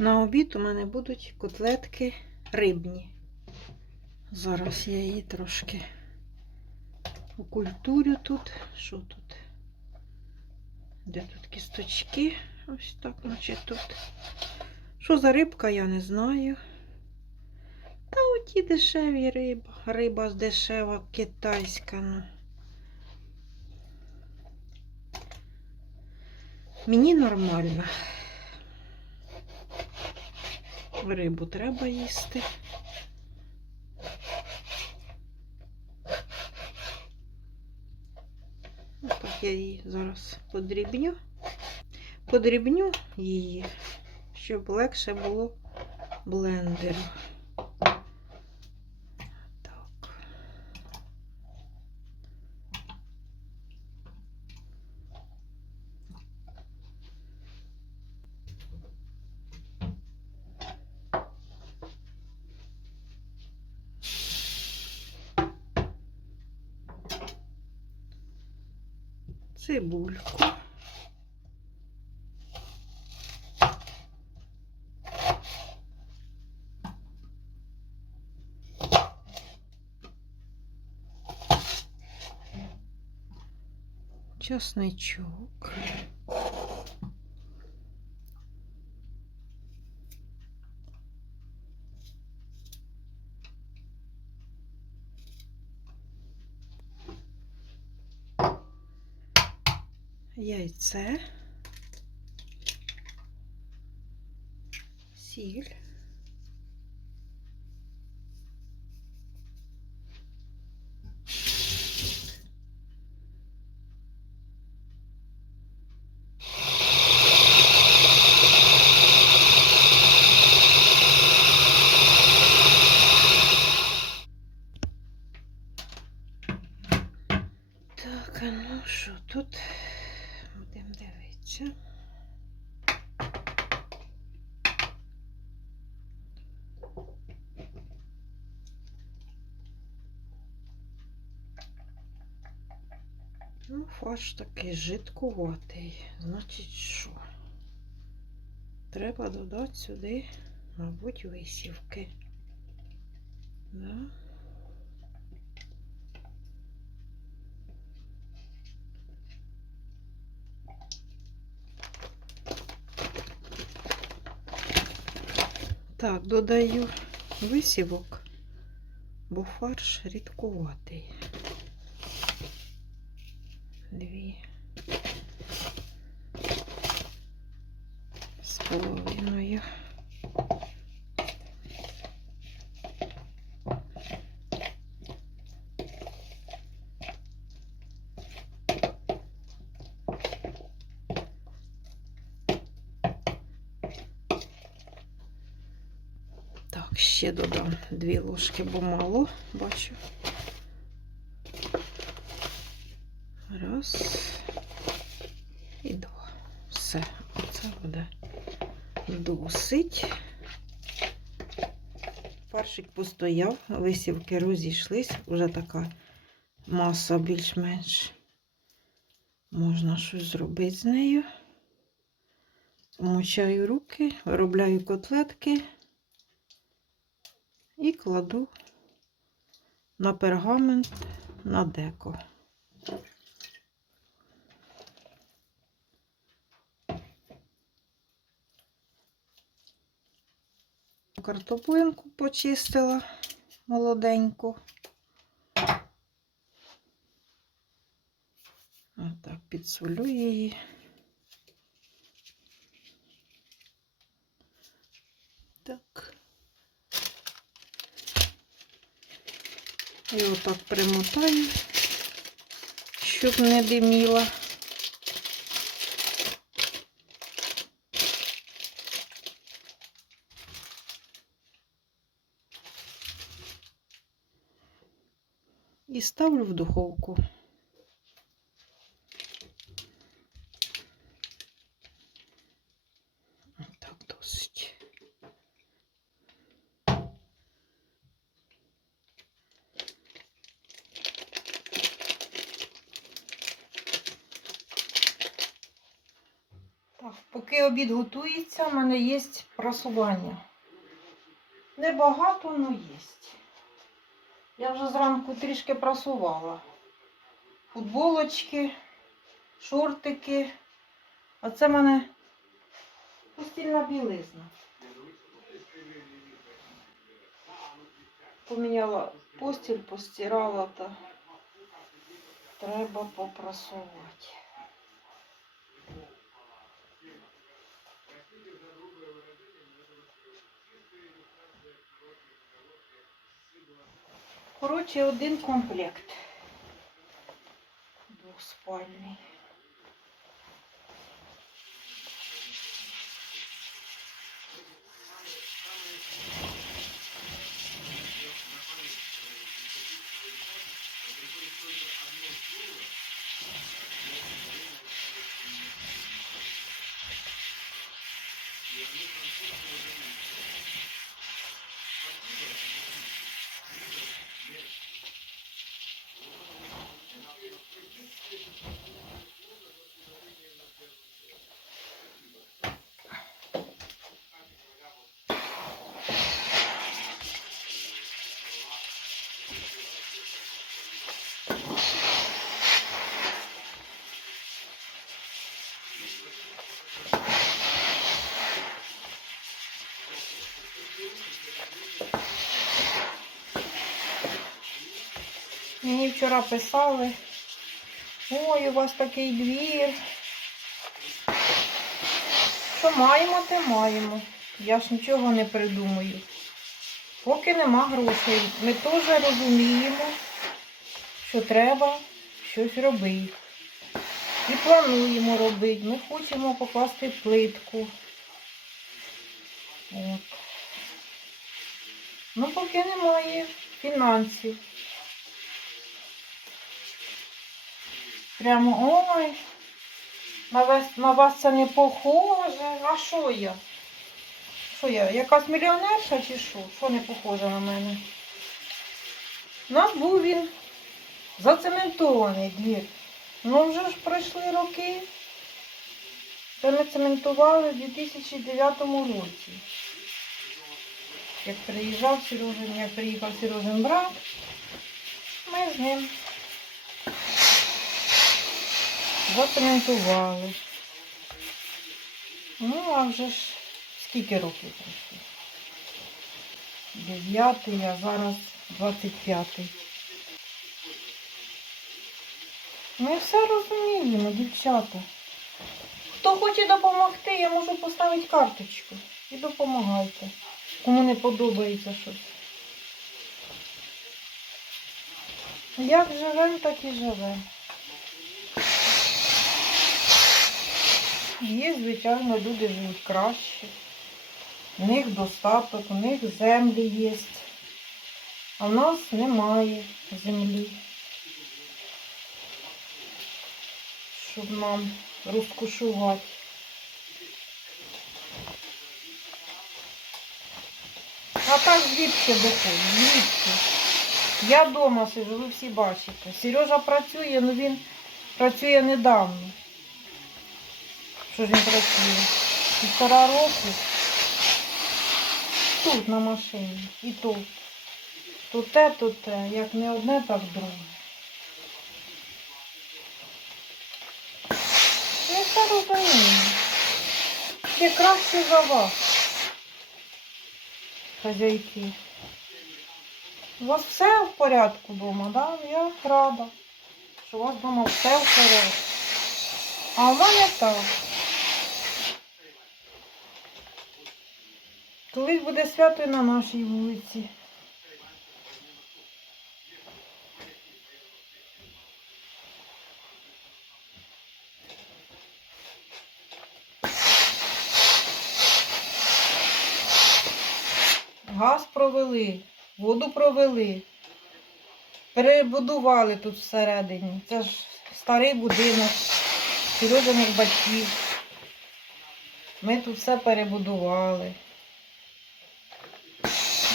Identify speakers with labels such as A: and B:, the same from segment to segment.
A: На обід у мене будуть котлетки рибні. Зараз я її трошки укультурю тут. Що тут? Де тут кісточки? Ось так, наче тут. Що за рибка, я не знаю. Та оті дешеві риба. Риба дешева китайська. Ну. Мені нормально. Рибу треба їсти. Так я її зараз подрібню. Подрібню її, щоб легше було блендеру. Так. Цибульку. Чесничок. Яйце. Сіль. Так, ну що тут? Будемо. Ну, фарш такий жидкуватий. Значить, що? Треба додати сюди, мабуть, висівки. Да? Так, додаю висівок, бо фарш рідкуватий. Дві з половиною. Так, ще додам дві ложки, бо мало, бачу. Раз і два. Все, оце буде досить. Фаршик постояв, висівки розійшлись, вже така маса більш-менш. Можна щось зробити з нею. Мочаю руки, виробляю котлетки і кладу на пергамент на деко. Картоплинку почистила молоденьку. Отак підсолю її. Так. І отак примотаю, щоб не диміла. І ставлю в духовку. Так, досить. Так, поки обід готується, в мене є прасування. Небагато, але є. Я вже зранку трішки прасувала. Футболочки, шортики. А це в мене постільна білизна. Поміняла постіль, постирала та треба попрасувати. Коротше, один комплект. Двохспальний. Мені вчора писали. Ой, у вас такий двір. Що маємо, те маємо. Я ж нічого не придумаю. Поки нема грошей. Ми теж розуміємо, що треба щось робити. І плануємо робити. Ми хочемо покласти плитку. От. Ну, поки немає фінансів. Прямо ой. На вас, на вас це не похоже. А що я? Що я? Якась мільйонерша чи що? Що не похоже на мене? У нас був він зацементований двір. Ну вже ж пройшли роки. Це ми цементували в 2009 році. Як приїжджав Сережин, як приїхав Сережин брат, ми з ним зацементували. Ну, а вже ж скільки років пройшло? Дев'ятий, а зараз 25-й. Ми все розуміємо, дівчата. Хто хоче допомогти, я можу поставити карточку. І допомагайте. Кому не подобається щось. Як живемо, так і живемо. Є, звичайно, люди живуть краще. У них достаток, у них землі є. А в нас немає землі. Щоб нам розкошувати. А так звідки доходить? Звідки? Я вдома сиджу, ви всі бачите. Сережа працює, ну він працює недавно. Що ж він працює? Півтора року. Тут на машині. І тут. Тут те, тут те. Як не одне, так друге. Я все розумію. Це краще за вас. Хазяйки. У вас все в порядку вдома, да? Я рада, що у вас вдома все в порядку. А у мене так. Колись буде свято і на нашій вулиці. Газ провели, воду провели, перебудували тут всередині. Це ж старий будинок, Сережиних батьків. Ми тут все перебудували.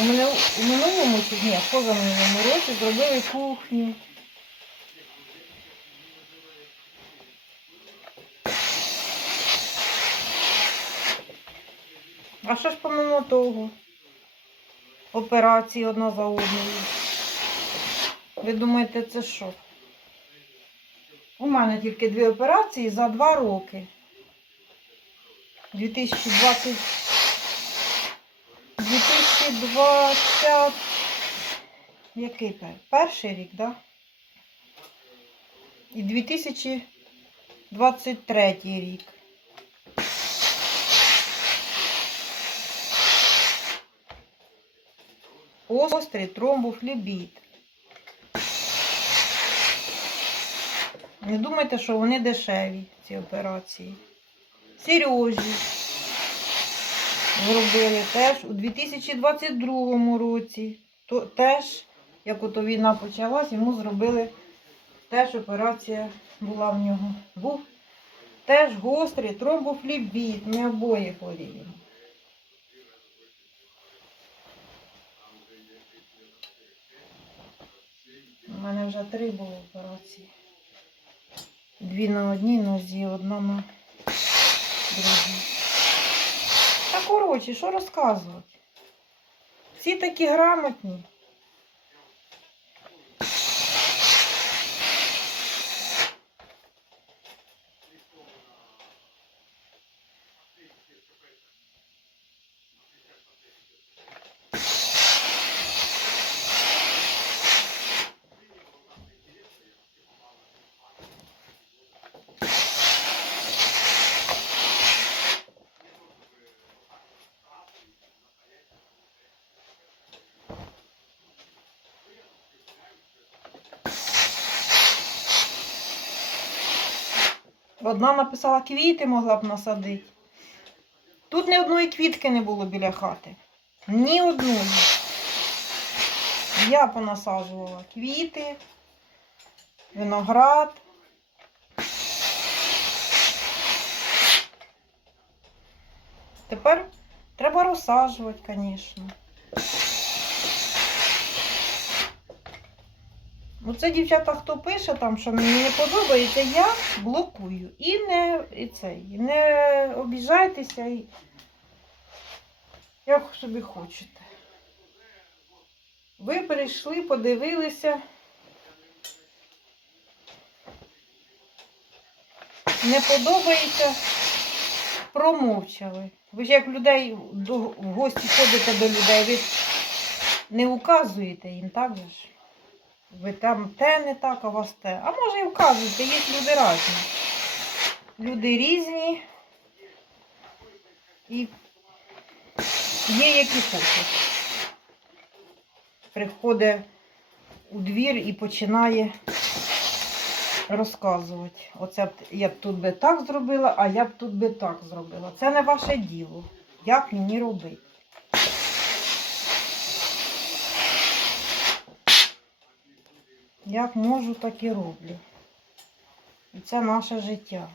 A: У, мене, у минулому чи ні, позаминулому році зробили кухню. А що ж помимо того? Операції одна за одною. Ви думаєте, це що? У мене тільки дві операції за два роки. 2020 2020 який перший рік, да? І 2023 рік. Острий тромбофлебіт. Не думайте, що вони дешеві, ці операції. Сережі зробили теж у 2022 році. То, теж, як ото війна почалась, йому зробили теж операція була в нього. Був теж гострий тромбофлебіт. Ми обоє хворіємо. У мене вже три було операції. Дві на одній нозі, одна на другій. Та коротше, що розказувати? Всі такі грамотні. Одна написала квіти могла б насадити. Тут ні одної квітки не було біля хати. Ні одної. Я понасаджувала квіти, виноград. Тепер треба розсаджувати, звісно. Ну, це дівчата, хто пише там, що мені не подобається, я блокую. І не і цей, і не обіжайтеся, і як собі хочете. Ви прийшли, подивилися. Не подобається, промовчали. Ви ж як людей в гості ходите до людей, ви не указуєте їм, так же ж? Ви там те не так, а вас те. А може і вказуєте, є люди різні. Люди різні і є, які хочуть. Приходить у двір і починає розказувати. Оце я б тут би так зробила, а я б тут би так зробила. Це не ваше діло. Як мені робити? Як можу, так і роблю. І це наше життя.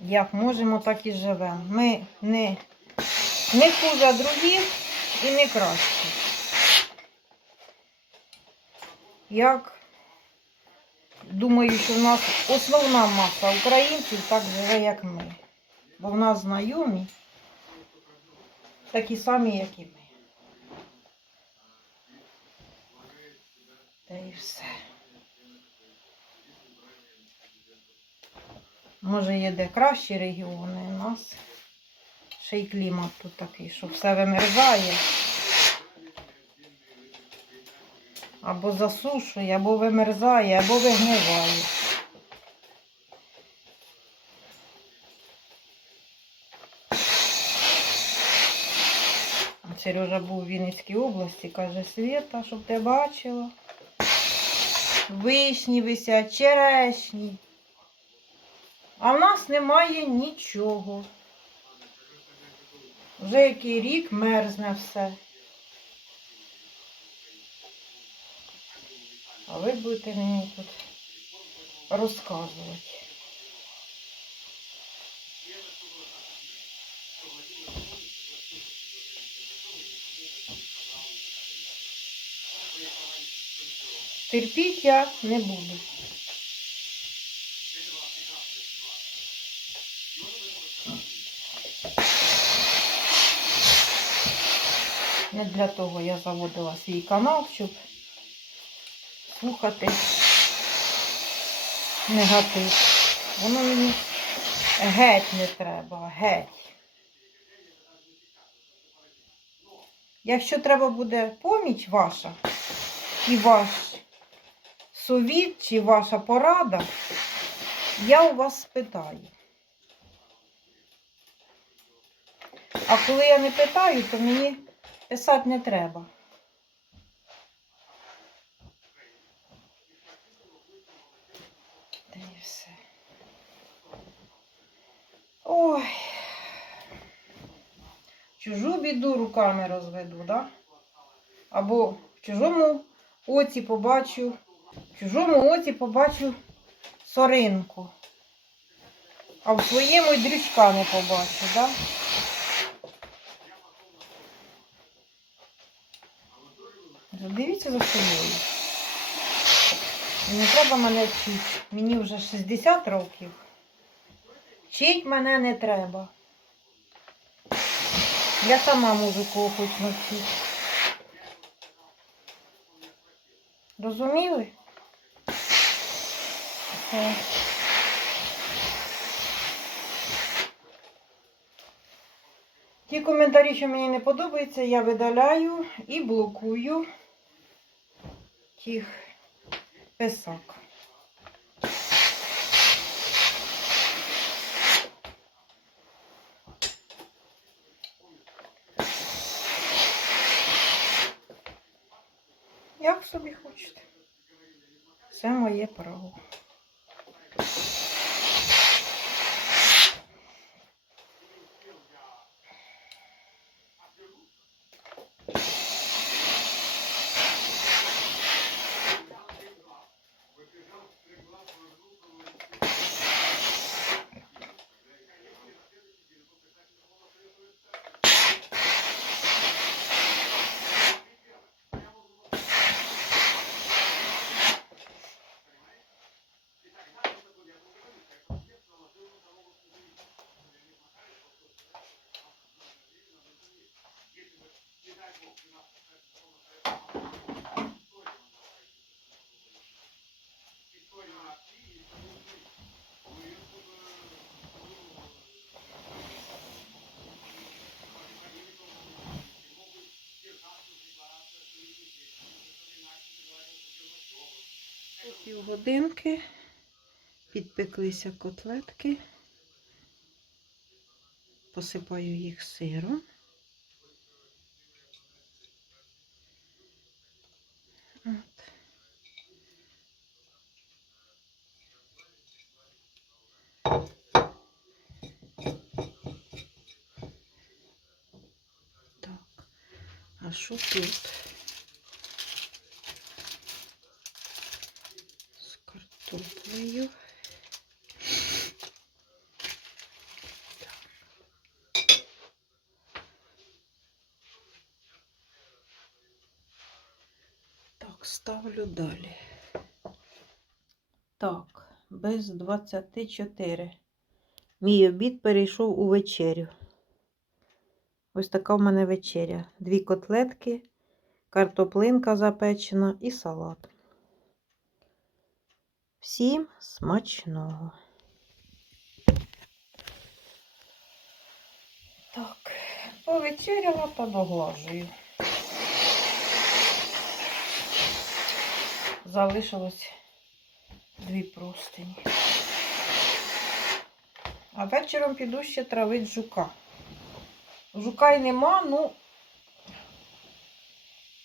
A: Як можемо, так і живемо. Ми не, не хуже других і не краще. Як думаю, що в нас основна маса українців так живе, як ми. Бо в нас знайомі такі самі, як і ми. Та і все. Може, є де кращі регіони у нас. Ще й клімат тут такий, що все вимерзає. Або засушує, або вимерзає, або вигниває. Сережа був у Вінницькій області, каже, Свєта, щоб ти бачила. Вишні висять, черешні. А в нас немає нічого. Вже який рік мерзне все. А ви будете мені тут розказувати. терпіть я не буду. Не для того я заводила свій канал, щоб слухати негатив. Воно мені геть не треба, геть. Якщо треба буде поміч ваша і ваш совіт чи ваша порада, я у вас спитаю. А коли я не питаю, то мені писати не треба. Та і все. Ой. Чужу біду руками розведу, да? Або в чужому оці побачу, в чужому оці побачу соринку. А в своєму й дрючка не побачу, да? Дивіться за собою. Не треба мене вчити. Мені вже 60 років. Вчить мене не треба. Я сама можу кого хоч навчити. Розуміли? Ті коментарі, що мені не подобаються, я видаляю і блокую тих писак. Як собі хочете. Це моє право. Півгодинки підпеклися котлетки, посипаю їх сиром. От. Так, а що тут? З картоплею. Так, ставлю далі. Так, без 24. Мій обід перейшов у вечерю. Ось така в мене вечеря. Дві котлетки, картоплинка запечена і салат. Всім смачного. Так, повечеряла та Залишилось дві простині. А вечором піду ще травить жука. Жука й нема, ну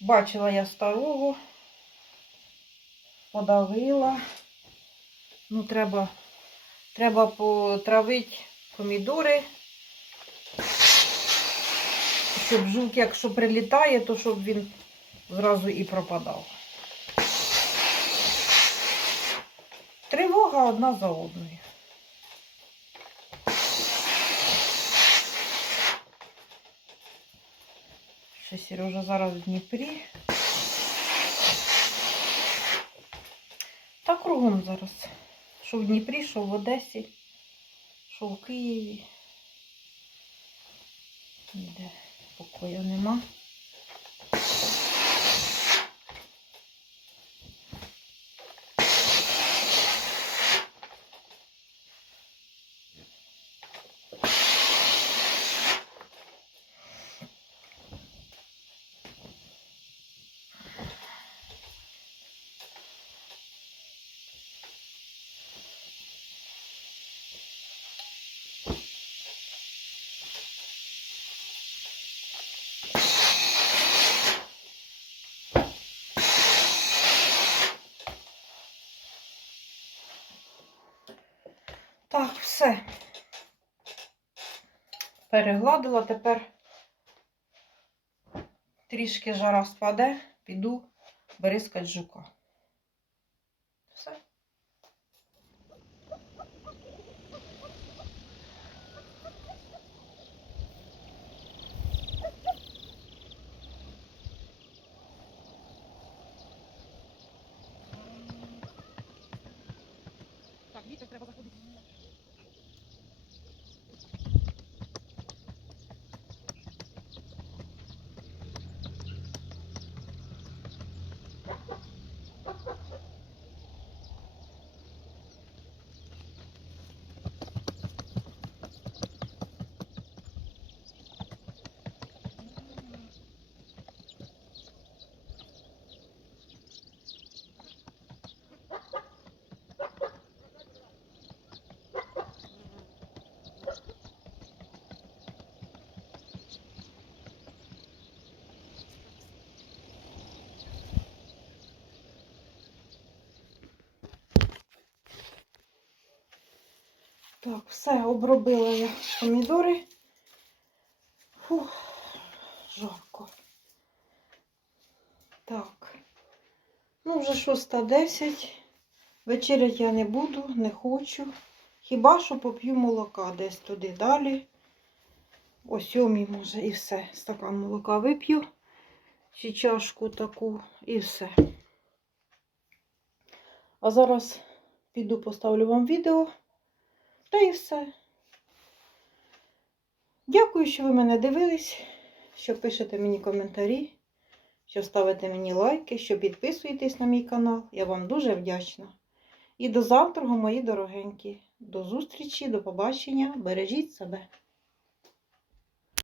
A: бачила я старого, подавила. Ну, треба, треба потравити помідори, щоб жук, якщо прилітає, то щоб він зразу і пропадав. Тривога одна за одною. Ще Сережа зараз в Дніпрі. Та кругом зараз. Що в Дніпрі, що в Одесі, що в Києві. Ніде покою нема. Так, все. Перегладила, тепер трішки жара спаде, піду бризкать жука. Так, все, обробила я помідори. Фух, жарко. Так. Ну, вже 6.10. Вечерять я не буду, не хочу. Хіба що поп'ю молока десь туди далі. О сьомій, може, і все. Стакан молока вип'ю. Чи чашку таку, і все. А зараз піду поставлю вам відео. Та і все. Дякую, що ви мене дивились, що пишете мені коментарі, що ставите мені лайки, що підписуєтесь на мій канал. Я вам дуже вдячна. І до завтра, мої дорогенькі. До зустрічі, до побачення. Бережіть себе.